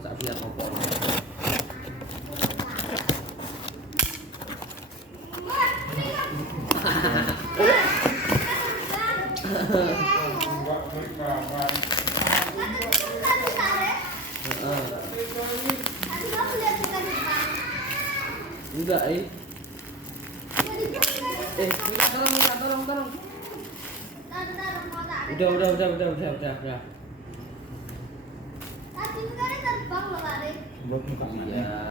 sak biar opo. Enggak, tolong. Udah. Tadi kan terbang loh, Pak. Iya.